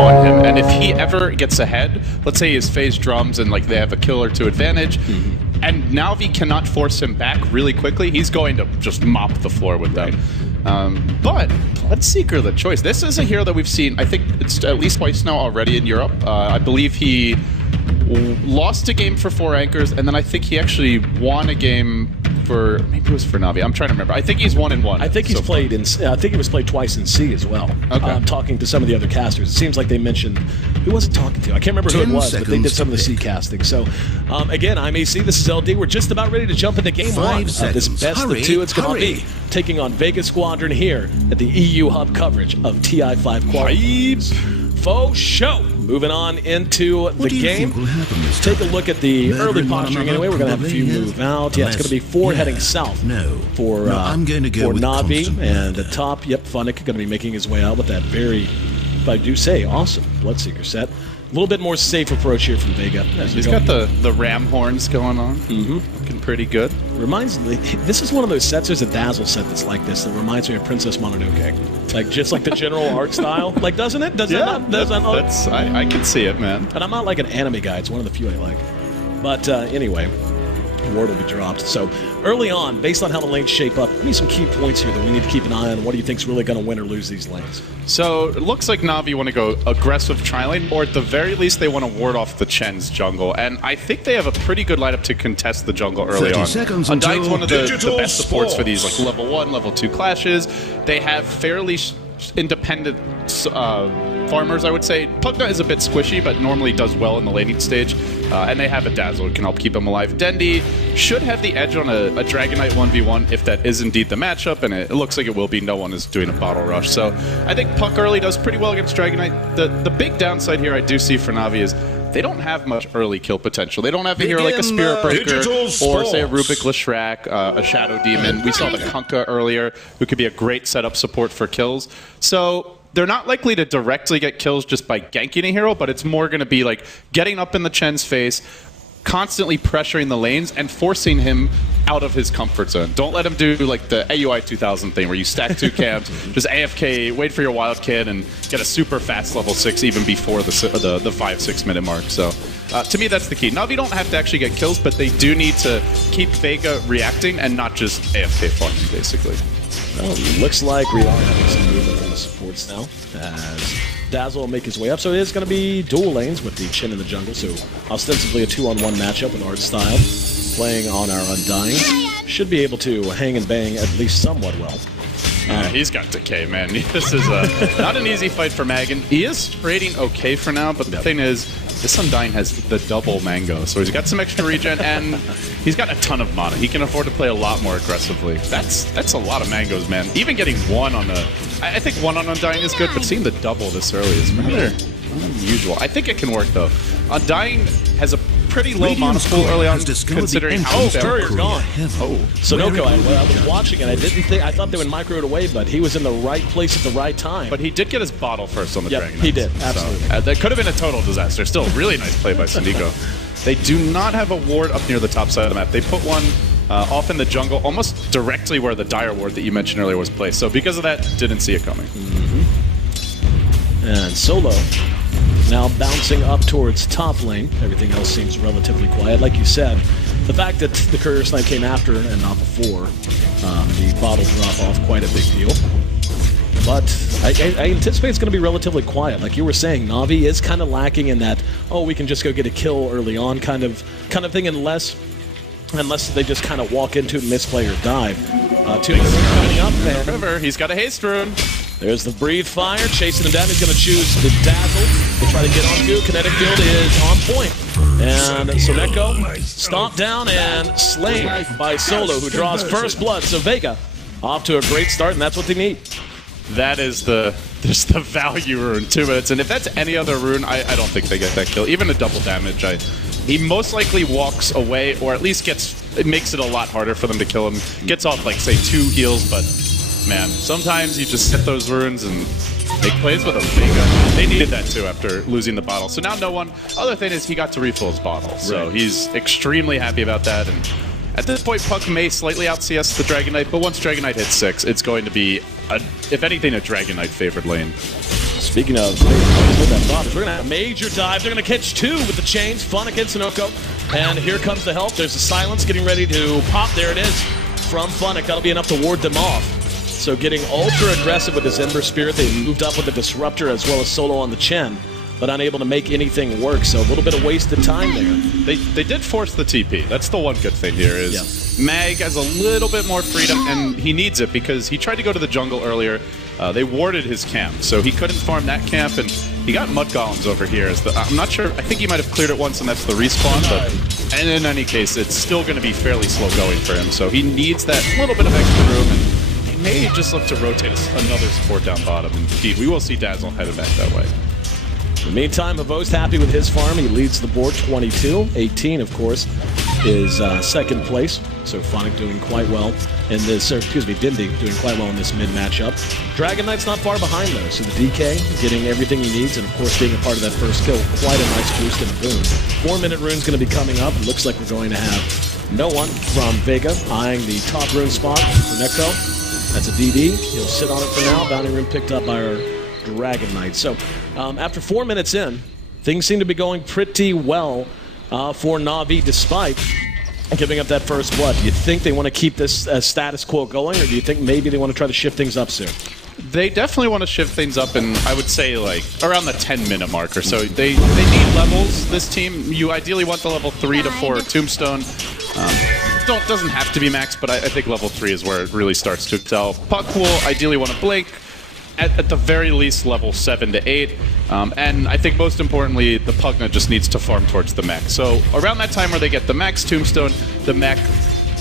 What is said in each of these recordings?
on him, and if he ever gets ahead, let's say his phase drums and like they have a kill or two advantage, and Navi cannot force him back really quickly, he's going to just mop the floor with them. But Bloodseeker, the choice. This is a hero that we've seen, I think it's at least twice now already in Europe. I believe he lost a game for 4 Anchors, and then I think he actually won a game for, maybe it was for Navi. I'm trying to remember. I think he's 1-1. I think he's played in. I think he was played twice in C as well. Okay. Talking to some of the other casters, it seems like they mentioned who was it talking to? I can't remember who it was, but they did some of the C casting. So again, I'm AC. This is LD. We're just about ready to jump into game 1 of this best of 2. It's going to be taking on Vega Squadron here at the EU Hub coverage of TI5 Qualifier. Faux show. Moving on into the game. Let's take a look at the early posturing anyway. We're going to have a few move out. Yeah, it's going to be 4 heading south for Navi. And the top, yep, Funnick going to be making his way out with that very, if I do say, awesome Bloodseeker set. A little bit more safe approach here from Vega. He's got the ram horns going on. Looking pretty good. Reminds me, this is one of those sets. There's a Dazzle set that's like this that reminds me of Princess Mononoke. Like just like the general art style. Like, doesn't it? Does I can see it, man. And I'm not like an anime guy. It's one of the few I like. But anyway, word will be dropped. So early on, based on how the lanes shape up, give me some key points here that we need to keep an eye on. What do you think's really going to win or lose these lanes? So it looks like Navi want to go aggressive tri-lane, or at the very least they want to ward off the Chen's jungle. And I think they have a pretty good lineup to contest the jungle early on. Undying's one of the best supports for these like level 1, level 2 clashes. They have fairly independent farmers, I would say. Pugna is a bit squishy, but normally does well in the laning stage. And they have a Dazzle who can help keep him alive. Dendi should have the edge on a Dragonite 1v1 if that is indeed the matchup, and it looks like it will be. No one is doing a bottle rush. So I think Puck early does pretty well against Dragonite. The big downside here I do see for Navi is they don't have much early kill potential. They don't have a hero like a Spirit Breaker or, say, a Rubik Leshrac, a Shadow Demon. We saw the Kunkka earlier, who could be a great setup support for kills. So they're not likely to directly get kills just by ganking a hero, but it's more going to be like getting up in the Chen's face, constantly pressuring the lanes, and forcing him out of his comfort zone. Don't let him do like the AUI 2000 thing where you stack 2 camps, just AFK, wait for your wild kid, and get a super fast level 6 even before the 5-6 minute mark. So to me, that's the key. Navi don't have to actually get kills, but they do need to keep Vega reacting and not just AFK farming, basically. Well, looks like we are having some movement from the supports now as Dazzle will make his way up. So it is going to be dual lanes with the Chen in the jungle. So ostensibly a 2-on-1 matchup with Art Style playing on our Undying. Should be able to hang and bang at least somewhat well. Yeah, he's got decay, man. This is not an easy fight for Magan. He is trading okay for now, but the thing is, this Undying has the double mango, so he's got some extra regen, and he's got a ton of mana. He can afford to play a lot more aggressively. That's a lot of mangoes, man. Even getting 1 on the... I think 1 on Undying is good, but seeing the double this early is rather unusual. I think it can work, though. Undying has a pretty low mana pool early on, considering how... Oh, Courier's gone. Oh. Sonoko, I was watching it. I thought they would micro it away, but he was in the right place at the right time. But he did get his bottle first on the Dragon. He did, absolutely. So, that could have been a total disaster. Still, really nice play by Syndico. They do not have a ward up near the top side of the map. They put one off in the jungle, almost directly where the Dire ward that you mentioned earlier was placed. So because of that, didn't see it coming. And Solo now bouncing up towards top lane. Everything else seems relatively quiet. Like you said, the fact that the Courier Snipe came after and not before the bottle drop off, quite a big deal. But I anticipate it's going to be relatively quiet. Like you were saying, Navi is kind of lacking in that, oh, we can just go get a kill early on kind of thing, unless they just kind of walk into it, misplay or dive. Coming up, man. River, he's got a haste rune. There's the Breathe Fire, chasing him down. He's going to choose the Dazzle to try to get onto. Kinetic Field is on point. And Soneko stomped down and slain by Solo, who draws first blood. So Vega off to a great start, and that's what they need. That is the value rune, 2 minutes. And if that's any other rune, I don't think they get that kill. Even a double damage, he most likely walks away, or at least it makes it a lot harder for them to kill him. Gets off, like, say, 2 heals, but man, sometimes you just hit those runes and make plays with a Vega. They needed that too after losing the bottle. So now no one... Other thing is he got to refill his bottle. So he's extremely happy about that. And at this point, Puck may slightly out-CS the Dragonite, but once Dragonite hits 6, it's going to be if anything, a Dragon Knight favored lane. Speaking of, we're going to have a major dive. They're going to catch 2 with the chains. Fun against Sunoco. And here comes the help. There's the silence getting ready to pop. There it is from Funnick. That'll be enough to ward them off. So getting ultra aggressive with this Ember Spirit. They moved up with the Disruptor as well as solo on the Chen, but unable to make anything work. So a little bit of wasted time there. They did force the TP. That's the one good thing here is Mag has a little bit more freedom, and he needs it because he tried to go to the jungle earlier. They warded his camp, so he couldn't farm that camp, and he got Mud Golems over here. I'm not sure. I think he might have cleared it once, and that's the respawn. But and in any case, it's still going to be fairly slow going for him. So he needs that little bit of extra room, and he may just look to rotate another support down bottom. Indeed, we will see Dazzle headed back that way. In the meantime, Avo's happy with his farm. He leads the board 22. 18, of course, is second place. So Funnick doing quite well in this, Dendi doing quite well in this mid matchup. Dragon Knight's not far behind though, so the DK getting everything he needs, and of course being a part of that first kill, quite a nice boost and a boon. 4-minute rune's going to be coming up. It looks like we're going to have no one from Vega eyeing the top rune spot for Necro. That's a DD. He'll sit on it for now. Bounty rune picked up by our Dragon Knight. So after 4 minutes in, things seem to be going pretty well for Na'Vi, despite giving up that first blood. Do you think they want to keep this status quo going, or do you think maybe they want to try to shift things up soon? They definitely want to shift things up, and I would say like around the 10-minute mark or so. They need levels, this team. You ideally want the level 3 to 4 Tombstone. Doesn't have to be max, but I think level 3 is where it really starts to excel. Puck will ideally want to blink. At the very least, level 7 to 8. And I think most importantly, the Pugna just needs to farm towards the mech. So around that time where they get the max Tombstone, the mech,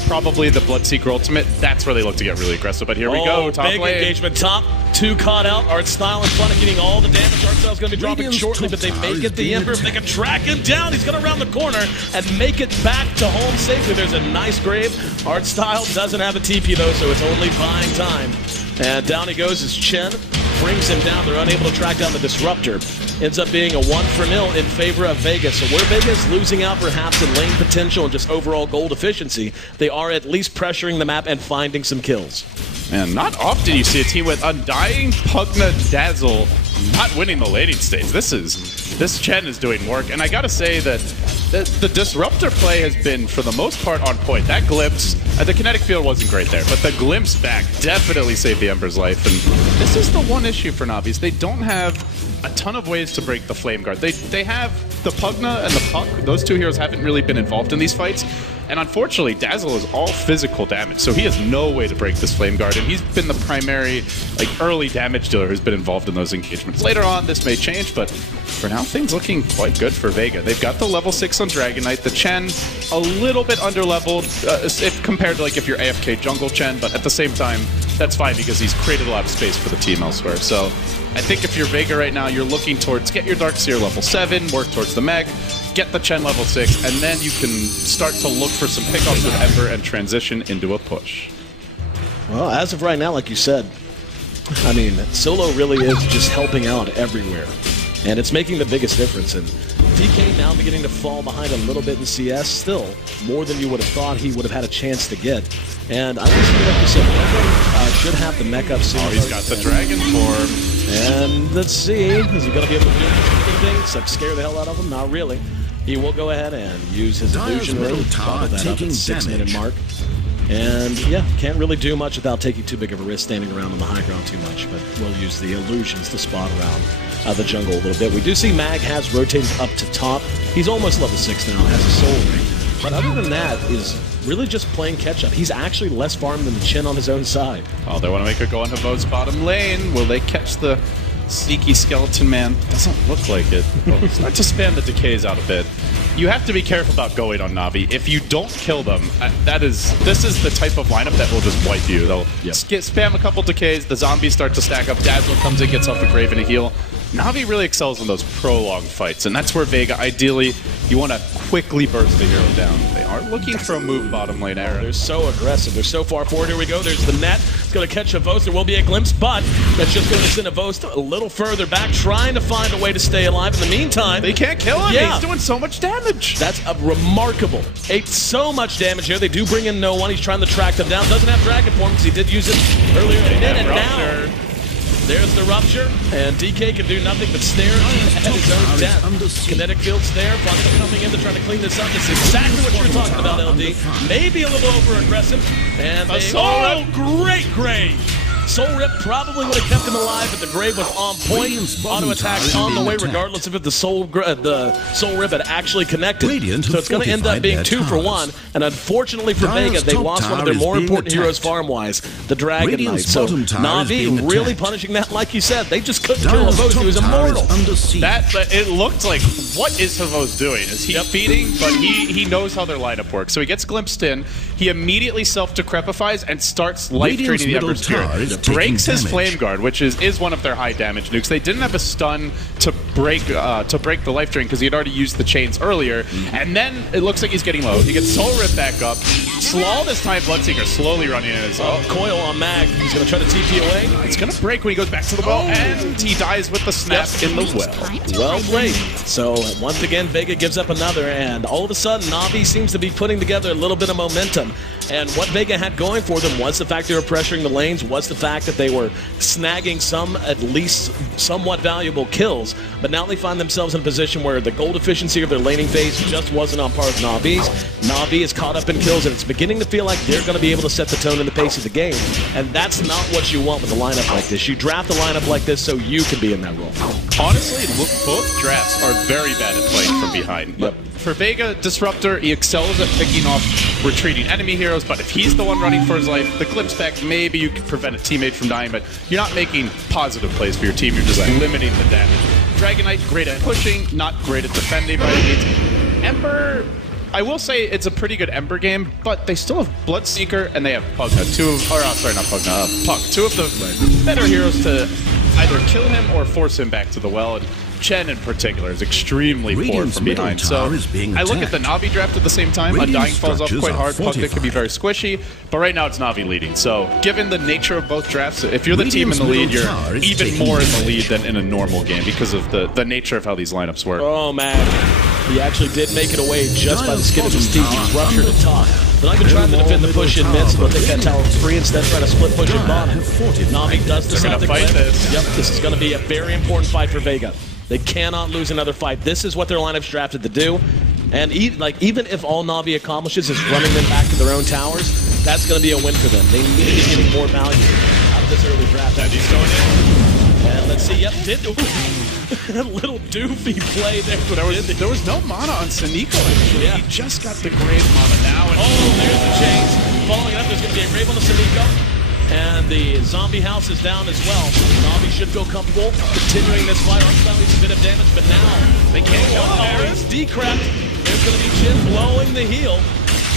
probably the Bloodseeker ultimate, that's where they look to get really aggressive. But here we go, top big lane. Engagement, top 2 caught out. Artstyle and Funnick getting all the damage. Artstyle's going to be dropping shortly, but they may get the Ember. If they can track him down, he's going to round the corner and make it back to home safely. There's a nice grave. Artstyle doesn't have a TP though, so it's only buying time. And down he goes as Chen brings him down. They're unable to track down the Disruptor. Ends up being a 1-0 in favor of Vega. So where Vega is losing out perhaps in lane potential and just overall gold efficiency, they are at least pressuring the map and finding some kills. And not often you see a team with Undying, Pugna, Dazzle not winning the laning stage. This Chen is doing work, and I gotta say that the Disruptor play has been, for the most part, on point. That glimpse, the kinetic field wasn't great there, but the glimpse back definitely saved the Ember's life, and this is the one issue for Navis. They don't have a ton of ways to break the Flame Guard. They have the Pugna and the Puck. Those two heroes haven't really been involved in these fights, and unfortunately, Dazzle is all physical damage, so he has no way to break this Flame Guard, and he's been the primary, early damage dealer who's been involved in those engagements. Later on, this may change, but for now, things looking quite good for Vega. They've got the level 6 on Dragon Knight, the Chen a little bit under-leveled if compared to if you're AFK jungle Chen, but at the same time, that's fine because he's created a lot of space for the team elsewhere. So I think if you're Vega right now, you're looking towards get your Darkseer level 7, work towards the Meg, get the Chen level 6, and then you can start to look for some pickoffs with Ember and transition into a push. Well, as of right now, like you said, I mean, Solo really is just helping out everywhere. And it's making the biggest difference. And DK now beginning to fall behind a little bit in CS, still more than you would have thought he would have had a chance to get. And I was thinking, like you said, Vega should have the mech up soon. Oh, he's got the dragon form. And let's see, is he going to be able to do anything except scare the hell out of him? Not really. He will go ahead and use his illusion ring, follow that up at the 6-minute mark. And yeah, can't really do much without taking too big of a risk standing around on the high ground too much, but we'll use the illusions to spot around the jungle a little bit. We do see Mag has rotated up to top. He's almost level 6 now, has a soul ring. But other than that, is really just playing catch-up. He's actually less farmed than the Chen on his own side. Oh, they want to make a go into Vo's bottom lane. Will they catch the sneaky skeleton man? Doesn't look like it. Well, start to spam the decays out a bit. You have to be careful about going on Na'Vi. If you don't kill them, this is the type of lineup that will just wipe you. They'll spam a couple decays, the zombies start to stack up, Dazzle comes in, gets off the grave and a heal. Navi really excels in those prolonged fights, and that's where Vega, ideally, you want to quickly burst the hero down. They are looking for a move bottom lane era. They're so aggressive. They're so far forward. Here we go. There's the net. It's going to catch Avos. There will be a glimpse, but that's just going to send Avos a little further back, trying to find a way to stay alive. In the meantime, they can't kill him. Yeah. He's doing so much damage. That's remarkable. So much damage here. They do bring in no one. He's trying to track them down. Doesn't have Dragon Form because he did use it earlier. And now there's the rupture, and DK can do nothing but stare at his own death. Kinetic field's there. Vega coming in to try to clean this up. This is exactly what you were talking about, LD. Maybe a little over-aggressive. And great grave. Soul Rip probably would have kept him alive, but the grave was on point. Auto attacks on the way, regardless of if the Soul Rip had actually connected. So it's going to end up being 2 for 1. And unfortunately for Vega, they lost one of their more important heroes farm-wise, the Dragon Knight. So Navi really punishing that, like you said. They just couldn't kill Havos. He was immortal. It looked like, what is Havos doing? Is he feeding? But he knows how their lineup works. So he gets glimpsed in. He immediately self-decrepifies and starts life-draining the Ember Spirit. Breaks his Flame Guard, which is one of their high damage nukes. They didn't have a stun to break the life drain because he had already used the chains earlier. And then it looks like he's getting low. He gets Soul Rip back up. Slaw this time, Bloodseeker slowly running in as well. Coil on Mag. He's going to try to TP away. It's going to break when he goes back to the well, and he dies with the snap in the well. Well played. So once again, Vega gives up another, and all of a sudden, Navi seems to be putting together a little bit of momentum. And what Vega had going for them was the fact they were pressuring the lanes, was the fact that they were snagging some, at least somewhat valuable kills. But now they find themselves in a position where the gold efficiency of their laning phase just wasn't on par with Navi's. Navi is caught up in kills, and it's beginning to feel like they're going to be able to set the tone and the pace of the game. And that's not what you want with a lineup like this. You draft a lineup like this so you can be in that role. Honestly, both drafts are very bad at playing from behind. Yep. For Vega, Disruptor, he excels at picking off retreating enemy heroes, but if he's the one running for his life, the glimpse back, maybe you can prevent a teammate from dying, but you're not making positive plays for your team, you're just limiting the damage. Dragon Knight, great at pushing, not great at defending by any means. Ember, I will say it's a pretty good Ember game, but they still have Bloodseeker and they have Pugna. Puck. Two of the better heroes to either kill him or force him back to the well. And Chen in particular is extremely poor from behind. So I look at the Navi draft at the same time. Undying falls off quite hard. Pugna can be very squishy, but right now it's Navi leading. So given the nature of both drafts, if you're the team in the lead, you're even more in the lead than in a normal game because of the nature of how these lineups work. Oh man, he actually did make it away just by the skin of his teeth. He's ruptured at top. They're not going to try to defend the push in mid, so they'll take that tower free, instead try to split push in bottom. Navi does decide to fight this. Yep, this is going to be a very important fight for Vega. They cannot lose another fight. This is what their lineup's drafted to do. And even if all Navi accomplishes is running them back to their own towers, that's going to be a win for them. They need to be getting more value out of this early draft. Dendi's going in. And let's see. Yep, a little doofy play there. There was no mana on Saniko. Yeah. He just got the grave mana now. And there's the chains. Following up, there's going to be a grave on the Saniko. And the zombie house is down as well. Navi should feel comfortable continuing this fight. Archstyle needs a bit of damage, but now they can't go there. It's decrept. There's going to be Jin blowing the heel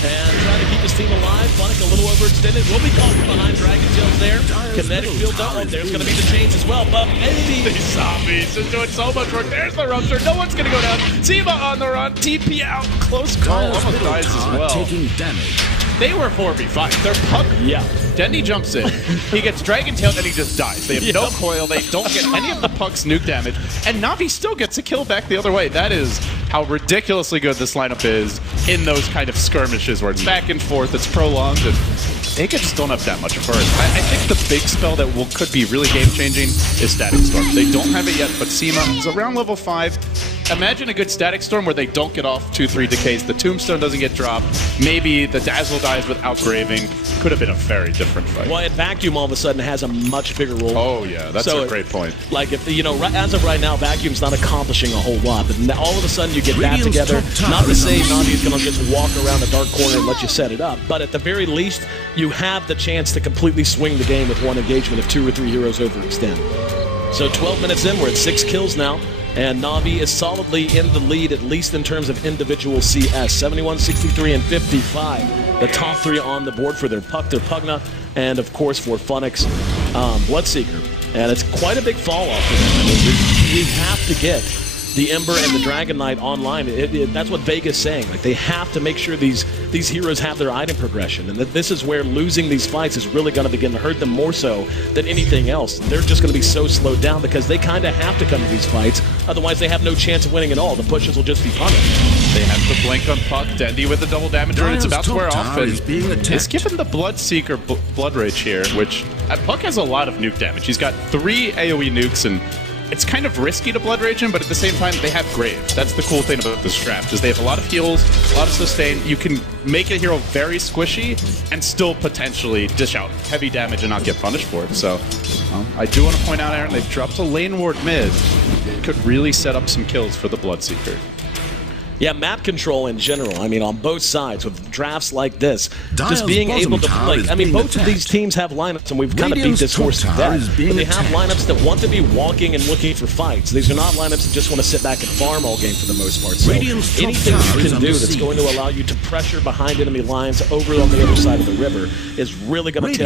and trying to keep his team alive. Funnick a little overextended. Will be caught from behind. Dragon Tails there. Kinetic field don't. There's going to be the chains as well. But maybe these zombies are doing so much work. There's the rupture. No one's going to go down. Zima on the run. TP out. Close call. Almost dies as well. Taking damage. They were 4v5. They're Puck. Yeah. Dendi jumps in. He gets Dragon Tailed and he just dies. They have no coil. They don't get any of the Puck's nuke damage. And Navi still gets a kill back the other way. That is how ridiculously good this lineup is in those kind of skirmishes where it's back and forth, it's prolonged, and they just don't have that much burst. I think the big spell that could be really game-changing is Static Storm. They don't have it yet, but Seema is around level 5. Imagine a good Static Storm where they don't get off 2-3 decays, the Tombstone doesn't get dropped, maybe the Dazzle dies without graving. Could have been a very different fight. Well, and Vacuum all of a sudden has a much bigger role. Oh yeah, that's a great point. Like, if as of right now, Vacuum's not accomplishing a whole lot, but all of a sudden you get that together. Not to say Navi is going to just walk around a dark corner and let you set it up, but at the very least, you have the chance to completely swing the game with one engagement if 2 or 3 heroes overextend. So 12 minutes in, we're at 6 kills now. And Navi is solidly in the lead, at least in terms of individual CS. 71, 63, and 55. The top 3 on the board for their Puck, their Pugna, and of course for Funix. Bloodseeker, and it's quite a big fall off for them. I mean, we have to get the Ember and the Dragon Knight online. That's what Vega's saying. Like, they have to make sure these heroes have their item progression, and that this is where losing these fights is really going to begin to hurt them more so than anything else. They're just going to be so slowed down because they kind of have to come to these fights. Otherwise, they have no chance of winning at all. The pushes will just be punished. They have the blink on Puck. Dendi with the double damage, and it's about to wear off. And is given the Bloodseeker Blood Rage here, which Puck has a lot of nuke damage. He's got 3 AoE nukes, and it's kind of risky to Blood Rage him, but at the same time, they have Grave. That's the cool thing about this draft, is they have a lot of heals, a lot of sustain. You can make a hero very squishy and still potentially dish out heavy damage and not get punished for it. So I do want to point out, Aaron, they've dropped a lane ward mid. It could really set up some kills for the Bloodseeker. Yeah, map control in general. I mean, on both sides with drafts like this, just being able to play. I mean, both of these teams have lineups, and we've kind of beat this horse to death. But they have lineups that want to be walking and looking for fights. These are not lineups that just want to sit back and farm all game for the most part. So anything you can do that's going to allow you to pressure behind enemy lines over on the other side of the river is really going to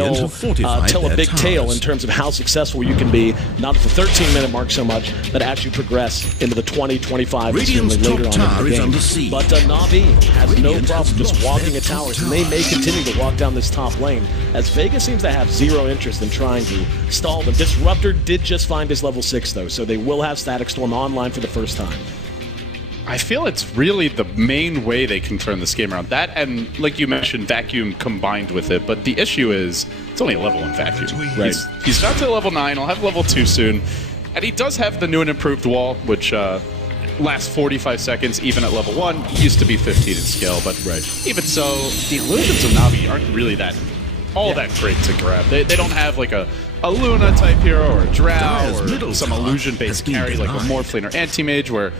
tell a big tale in terms of how successful you can be, not at the 13-minute mark so much, but as you progress into the 20, 25, and certainly later on in the game. But Na'Vi has no problem just walking at towers, and they may continue to walk down this top lane, as Vega seems to have zero interest in trying to stall them. Disruptor did just find his level 6, though, so they will have Static Storm online for the first time. I feel it's really the main way they can turn this game around. That and, like you mentioned, Vacuum combined with it, but the issue is it's only a level 1 Vacuum. Right. He's not to level 9, I'll have level 2 soon, and he does have the new and improved wall, which lasts 45 seconds, even at level 1. Used to be 15 in skill, but even so, the illusions of Na'Vi aren't really that great to grab. They don't have like a Luna type hero or a Drow or some illusion-based carry like a Morphling or Anti-Mage where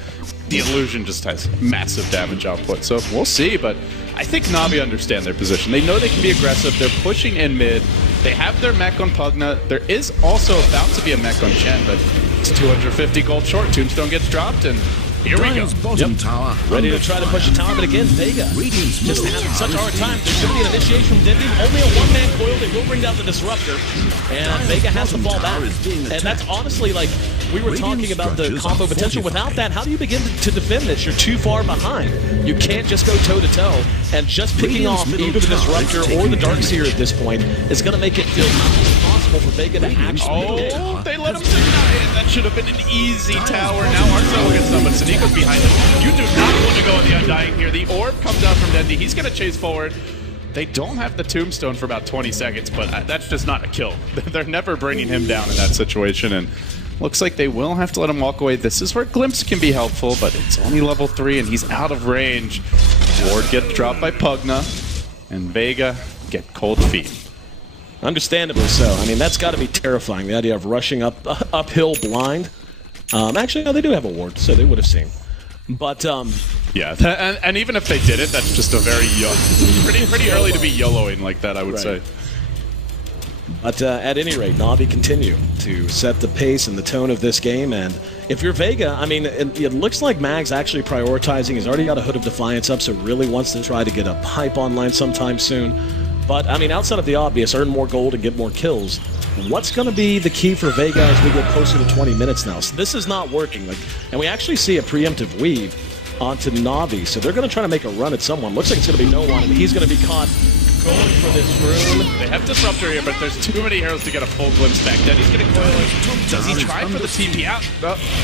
the illusion just has massive damage output. So we'll see, but I think Na'Vi understand their position. They know they can be aggressive. They're pushing in mid. They have their mech on Pugna. There is also about to be a mech on Chen, but it's 250 gold short. Tombstone gets dropped, and here we go. Tower ready to try to push a tower, but again, Vega just having such a hard time. There's going to be an initiation from Dendi. Only a one-man coil. They will bring down the Disruptor, and Vega has to fall back. And that's honestly, like, we were talking about the combo potential. Without that, how do you begin to defend this? You're too far behind. You can't just go toe-to-toe, and just picking off either the Disruptor or the Darkseer at this point is going to make it feel impossible for Vega to actually they let him deny it. That should have been an easy tower. Now Arcel gets done, but Sadiqa's behind him. You do not want to go in the Undying here. The orb comes out from Dendi. He's going to chase forward. They don't have the Tombstone for about 20 seconds, but that's just not a kill. They're never bringing him down in that situation, and looks like they will have to let him walk away. This is where Glimpse can be helpful, but it's only level 3, and he's out of range. Ward gets dropped by Pugna, and Vega get cold feet. Understandably so. I mean, that's got to be terrifying, the idea of rushing uphill blind. Actually, no, they do have a ward, so they would have seen. But, yeah, and even if they did it, that's just a very pretty early to be YOLOing like that, I would say. But at any rate, Na'Vi continue to set the pace and the tone of this game, and if you're Vega, I mean, it looks like Mag's actually prioritizing. He's already got a Hood of Defiance up, so really wants to try to get a pipe online sometime soon. But, I mean, outside of the obvious, earn more gold and get more kills, what's going to be the key for Vega as we get closer to 20 minutes now? So this is not working. And we actually see a preemptive weave onto Na'Vi, so they're going to try to make a run at someone. Looks like it's going to be no one, and he's going to be caught going for this rune. They have Disruptor here, but there's too many heroes to get a full glimpse back. Dendi's going to coil it. Does he try for the TP out?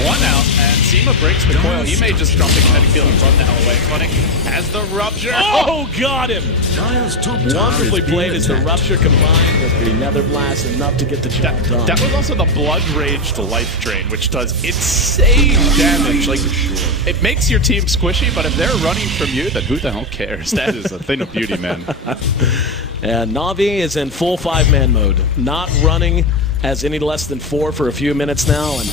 One out, and Seema breaks the coil. He may just drop the kinetic field and run the hell away. Clinic has the Rupture. Oh, got him! Wonderfully played as the Rupture combined with the Nether Blast, enough to get the job done. That was also the Blood Rage to Life Drain, which does insane damage. Like, it makes your team squishy, but if they're running from you, then who the hell cares? That is a thing of beauty, man. And Na'Vi is in full 5-man mode, not running as any less than 4 for a few minutes now, and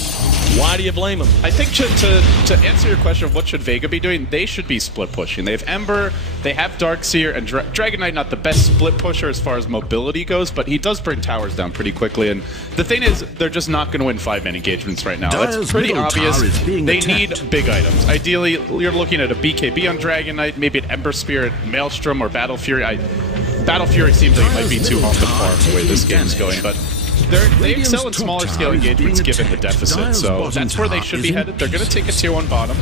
why do you blame him? I think to answer your question of what should Vega be doing, they should be split pushing. They have Ember, they have Darkseer, and Dragon Knight not the best split pusher as far as mobility goes, but he does bring towers down pretty quickly, and the thing is, they're just not going to win 5-man engagements right now. That's pretty obvious. They need big items. Ideally, you're looking at a BKB on Dragon Knight, maybe an Ember Spirit, Maelstrom, or Battle Fury. Battle Fury seems like it might be too off the par the way this game is going, but They excel in smaller scale engagements given the deficit, so that's where they should be headed. They're going to take a tier 1 bottom.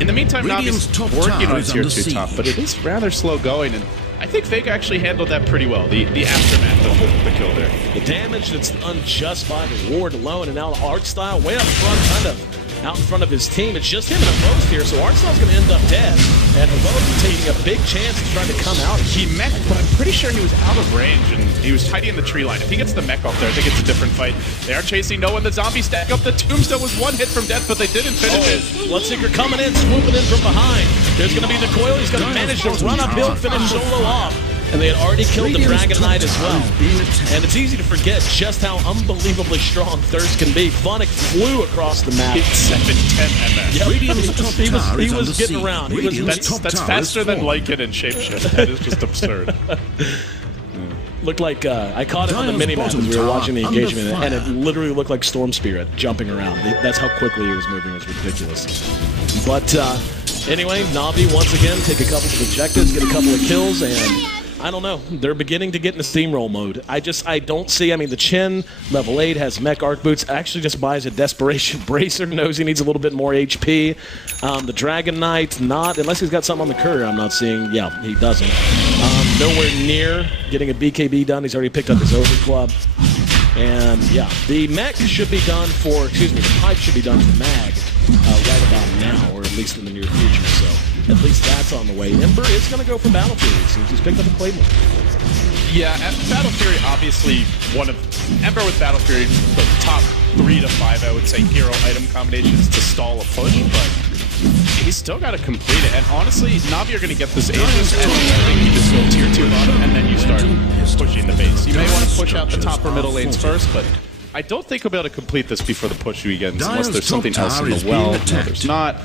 In the meantime, Navi's working on tier 2 top, but it is rather slow going, and I think Vega actually handled that pretty well, the aftermath of the kill there. The damage that's done just by the ward alone, and now Artstyle way up front, kind of out in front of his team. It's just him and a Ghost here, so Artstyle's going to end up dead. And Heroic taking a big chance to try to come out. He mech, but I'm pretty sure he was out of range, and he was hiding in the tree line. If he gets the mech off there, I think it's a different fight. They are chasing no one. The zombie stack up. The tombstone was one hit from death, but they didn't finish it. Bloodseeker coming in, swooping in from behind. There's going to be the coil. He's going to manage to run uphill, finish solo off. And they had already killed the Dragon Knight as well. And it's easy to forget just how unbelievably strong Thirst can be. Funnick flew across the map. It's 710 MS. Yep. He was getting around. That's faster than Lycan and Shapeshift. That is just absurd. Looked like I caught it on the minimap as we were watching the engagement, and it literally looked like Storm Spirit jumping around. That's how quickly he was moving. It was ridiculous. But anyway, Na'Vi once again take a couple of objectives, get a couple of kills, and I don't know. They're beginning to get into steamroll mode. I don't see. I mean, the Chen, level 8, has mech arc boots. Actually just buys a Desperation Bracer. Knows he needs a little bit more HP. The Dragon Knight, not. Unless he's got something on the courier I'm not seeing. Yeah, he doesn't. Nowhere near getting a BKB done. He's already picked up his Over Club. And, yeah, the mech should be done for, the pipe should be done for mag right about now, or at least in the near future. So at least that's on the way. Ember is going to go for Battle Fury, it seems. He's picked up a Claymore. Yeah, Battle Fury, obviously, Ember with Battle Fury, the top 3 to 5, I would say, hero item combinations to stall a push, but he's still got to complete it. And honestly, Na'Vi are going to get this Aegis, and I think you just go tier 2 bottom, and then you start pushing the base. You may want to push out the top or middle lanes first, but I don't think he'll be able to complete this before the push begins, unless there's something else in the well. No, there's not.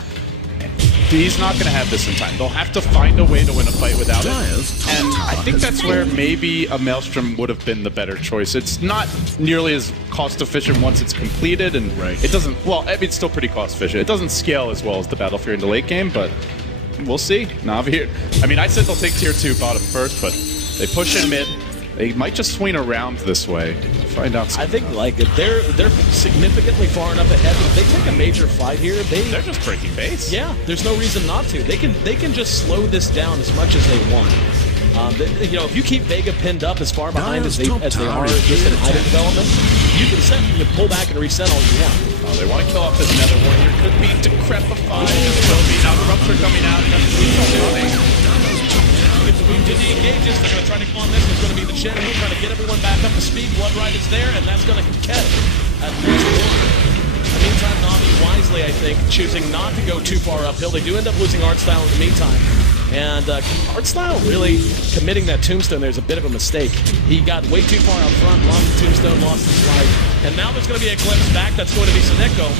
He's not going to have this in time. They'll have to find a way to win a fight without it. And I think that's where maybe a Maelstrom would have been the better choice. It's not nearly as cost efficient once it's completed, and it doesn't, well, I mean, it's still pretty cost efficient. It doesn't scale as well as the Battle Fury in the late game, but we'll see. Na'Vi, I mean, I said they'll take tier 2 bottom first, but they push in mid. They might just swing around this way. Find out. I think like they're significantly far enough ahead. If they take a major fight here, they're just breaking base. Yeah, there's no reason not to. They can just slow this down as much as they want. You know, if you keep Vega pinned up as far behind as they are just in item development, you can pull back and reset all you want. Oh, they want to kill off this Nether Warrior. Could be Decrepified. Now the Rupture coming out. Dendi engages, they're going to try to come on this. It's going to be the Chen who trying to get everyone back up to speed. Bloodrite is there, and that's going to catch at least one. In the meantime, Na'Vi wisely, I think, choosing not to go too far uphill. They do end up losing Artstyle in the meantime. And Artstyle really committing that tombstone there is a bit of a mistake. He got way too far out front, lost the tombstone, lost his life. And now there's going to be a glimpse back. That's going to be Sineko.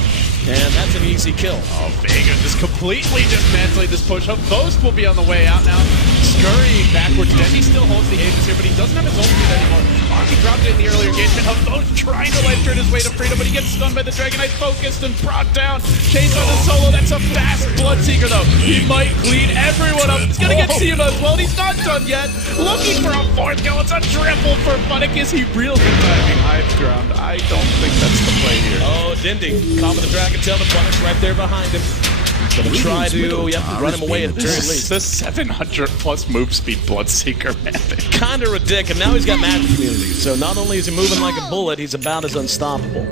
And that's an easy kill. Oh, Vega just completely dismantling this push-up. Ghost will be on the way out now. Scurrying backwards. Dendi still holds the Aegis here, but he doesn't have his ultimate anymore. He dropped it in the earlier engagement. Ghost trying to life turn his way to freedom, but he gets stunned by the Dragon Knight. Focused and brought down. Chased on the solo. That's a fast Bloodseeker, though. He might clean everyone up. He's going to get Siva as well. He's not done yet. Looking for a 4th kill. It's a triple for Funnick. Is he real good timing? High ground. I don't think that's the play here. Oh, Dendi. Top of the Dragon Tail. The Funnick's right there behind him. Gonna try to run him away at the very least. The 700 plus move speed Bloodseeker, man. Kinda ridiculous. And now he's got magic immunity. So not only is he moving like a bullet, he's about as unstoppable.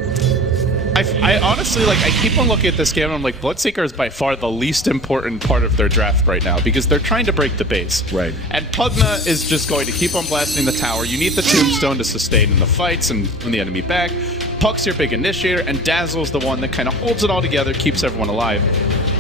I honestly, I keep on looking at this game and I'm like, Bloodseeker is by far the least important part of their draft right now because they're trying to break the base. Right. And Pugna is just going to keep on blasting the tower. You need the tombstone to sustain in the fights and bring the enemy back. Puck's your big initiator, and Dazzle's the one that kind of holds it all together, keeps everyone alive.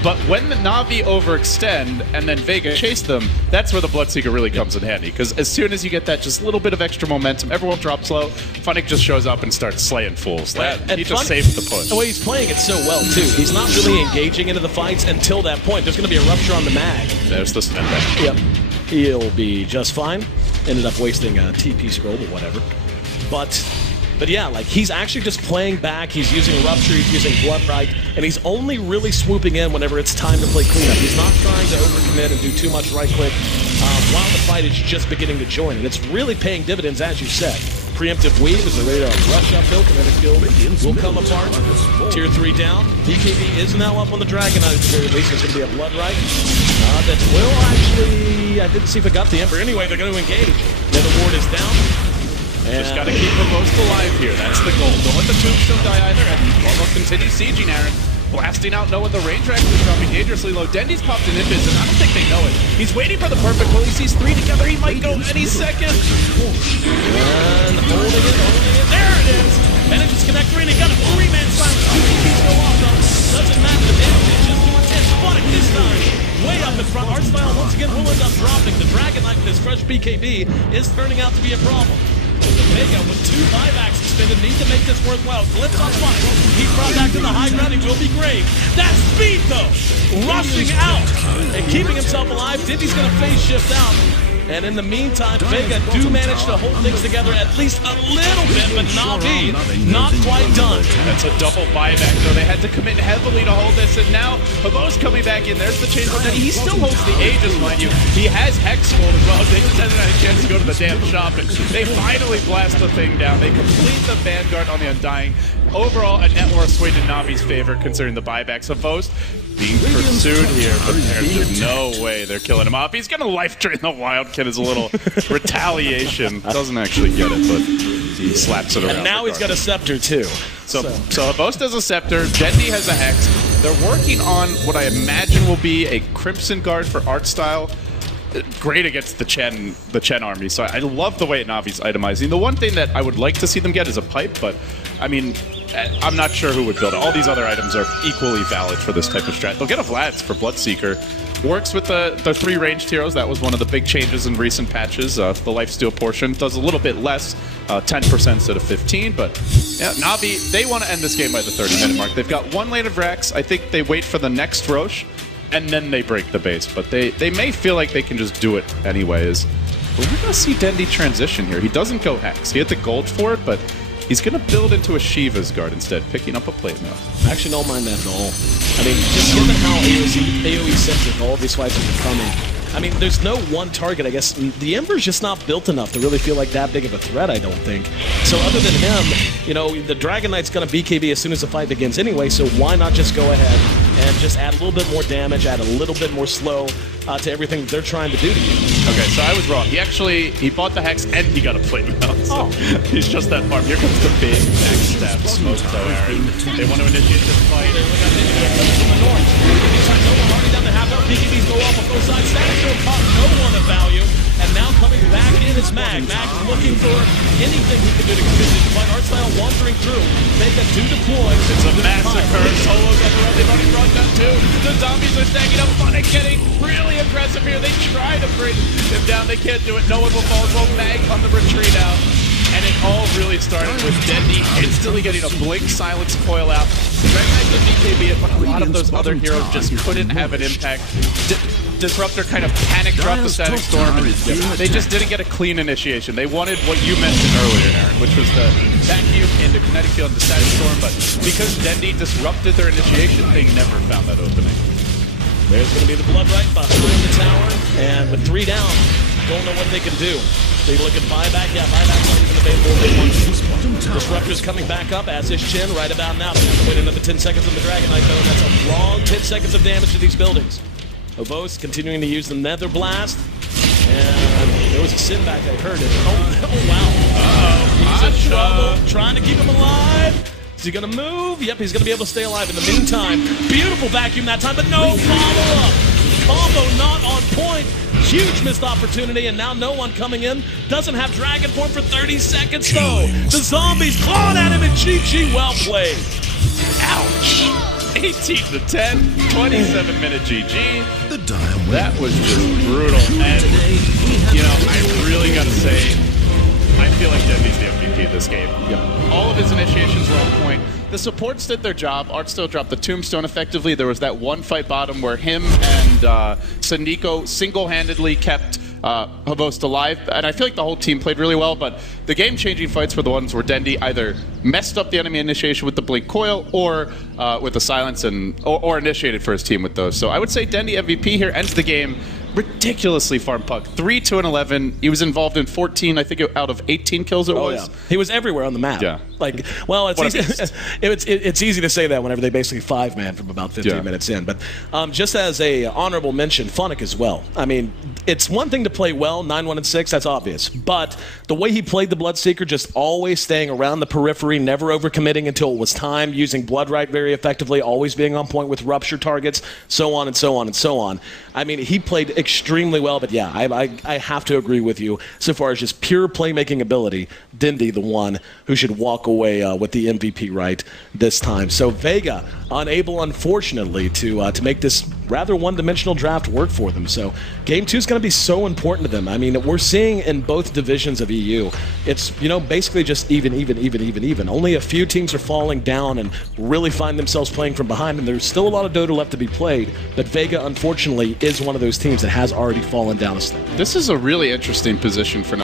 But when the Na'Vi overextend and then Vega chase them, that's where the Bloodseeker really comes in handy. Because as soon as you get that just little bit of extra momentum, everyone drops low, Funnick just shows up and starts slaying fools. He just saved the push. The way he's playing it so well, too. He's not really engaging into the fights until that point. There's going to be a rupture on the mag. There's the snapback. Yep. He'll be just fine. Ended up wasting a TP scroll or whatever. But yeah, he's actually just playing back. He's using Rupture, he's using Bloodrite, and he's only really swooping in whenever it's time to play cleanup. He's not trying to overcommit and do too much right-click while the fight is just beginning to join. And it's really paying dividends, as you said. preemptive weave as they're ready to rush uphill. Kinetic field will come apart. Tier 3 down. BKB is now up on the Dragon Knight at the very least. There's going to be a Blood Right. That will actually... I didn't see if it got the Ember. Anyway, they're going to engage. The other ward is down. Just got to keep them most alive here. That's the goal. Don't let the Tombstone die either. And almost continue sieging Aaron. Blasting out, knowing the range rack is dropping dangerously low. Dendi's popped an invis, and I don't think they know it. He's waiting for the perfect pull. He sees 3 together. He might go any second. And holding it. There it is. Manages to connect 3, and he got a 3-man silence. 2 TPs go off, though. Doesn't matter. The damage is just doing 10. Spotted this time. Way up in front. Artstyle once again will end up dropping. The Dragon Knight with his fresh BKB is turning out to be a problem. Vega with 2 buybacks suspended, need to make this worthwhile. Glimpse on spot. He's brought back to the high ground. He will be great. That speed, though, rushing out and keeping himself alive. Dendi's going to phase shift out. And in the meantime, Vega do manage to hold things together at least a little bit, but Navi not quite done. That's a double buyback, though. They had to commit heavily to hold this, and now Habos coming back in. There's the change on Dendi. He still holds the Aegis, mind you. He has Hex Gold as well. They just haven't had a chance to go to the damn shop, and they finally blast the thing down. They complete the Vanguard on the Undying. Overall, a net worth swing in Navi's favor, considering the buybacks of Vost. Being pursued here, but there's no way they're killing him off. He's gonna life drain the Wild Kid as a little retaliation. Doesn't actually get it, but he slaps it around. And now he's got a scepter too. So Habos has a scepter, Dendi has a Hex. They're working on what I imagine will be a Crimson Guard for art style. Great against the Chen army, so I love the way Navi's itemizing. The one thing that I would like to see them get is a pipe, but I mean, I'm not sure who would build it. All these other items are equally valid for this type of strat. They'll get a Vlad's for Bloodseeker. Works with the 3 ranged heroes. That was one of the big changes in recent patches. The lifesteal portion does a little bit less, 10% instead of 15, but yeah, Navi, they want to end this game by the 30-minute mark. They've got 1 lane of Rax. I think they wait for the next Roche, and then they break the base, but they may feel like they can just do it anyways. But we're going to see Dendi transition here. He doesn't go Hex. He had the gold for it, but he's going to build into a Shiva's Guard instead, picking up a plate mail. I actually don't mind that at all. I mean, just given how AoE-centric all of these fights are becoming, I mean, there's no one target, I guess. The Ember's just not built enough to really feel like that big of a threat, I don't think. So other than him, you know, the Dragon Knight's going to BKB as soon as the fight begins anyway, so why not just go ahead and just add a little bit more damage, add a little bit more slow to everything they're trying to do to you. Okay, so I was wrong. He bought the Hex and he got a plate mail. So he's just that farm. Here comes the big backstab smoke, though, Aaron. They want to initiate this fight. They look at from the north. Already down the half hour. BKBs go off on both sides. Static Storm caught no one of value. And now coming back in is Mag. Mag looking for anything he can do to continue to fight. Artstyle wandering through. Vega do deploy. It's a massacre. Solo's up around. They've already run down 2. The zombies are stacking up. Funnick getting really aggressive here. They try to bring him down. They can't do it. No one will fall as well. Mag on the retreat out. And it all really started with Dendi instantly getting a Blink Silence coil out. Recognize the BKB it, but a lot of those other heroes just couldn't have an impact. Disruptor kind of panic dropped the Static Storm, and they just didn't get a clean initiation. They wanted what you mentioned earlier, Aaron, which was the vacuum into Kinetic Field and the Static Storm, but because Dendi disrupted their initiation, they never found that opening. There's going to be the Blood Right behind the tower, and with 3 down, don't know what they can do. They look at buyback. Yeah, buyback's not even available. They want Disruptor's coming back up, as is Chen right about now. They have to wait another 10 seconds on the Dragon Knight, though, and that's a long 10 seconds of damage to these buildings. Obos continuing to use the Nether Blast. And there was a sin back, I heard it. Oh wow. He's in trouble, trying to keep him alive. Is he going to move? Yep, he's going to be able to stay alive. In the meantime, beautiful vacuum that time, but no follow-up. Combo not on point. Huge missed opportunity, and now no one coming in. Doesn't have Dragon Form for 30 seconds, though. The zombies clawing at him, and GG, well played. Ouch. 18-10, 27-minute GG. That was just brutal. And, you know, I really got to say, I feel like Dendi's the MVP of this game. Yep. All of his initiations were on point. The supports did their job. Art still dropped the Tombstone effectively. There was that one fight bottom where him and Sandiko single-handedly kept Habos alive, and I feel like the whole team played really well, but the game-changing fights were the ones where Dendi either messed up the enemy initiation with the Blink Coil or with the Silence, or initiated for his team with those. So I would say Dendi MVP here ends the game ridiculously farm puck. 3-2-11. He was involved in 14, I think, out of 18 kills it was. Yeah. He was everywhere on the map. Yeah. Like, well, it's easy to say that whenever they basically 5-man from about 15 minutes in. But just as a honorable mention, Funnick as well. I mean, it's one thing to play well, 9-1-6, that's obvious. But the way he played the Bloodseeker, just always staying around the periphery, never overcommitting until it was time, using Blood Right very effectively, always being on point with rupture targets, so on and so on and so on. I mean, he played extremely well, but yeah, I have to agree with you. So far as just pure playmaking ability, Dendi, the one who should walk away with the MVP right this time. So Vega, unable, unfortunately, to make this rather one-dimensional draft work for them. So Game 2 is going to be so important to them. I mean, we're seeing in both divisions of EU, it's, basically just even. Only a few teams are falling down and really find themselves playing from behind, and there's still a lot of Dota left to be played, but Vega, unfortunately, is one of those teams that has already fallen down a step. This is a really interesting position for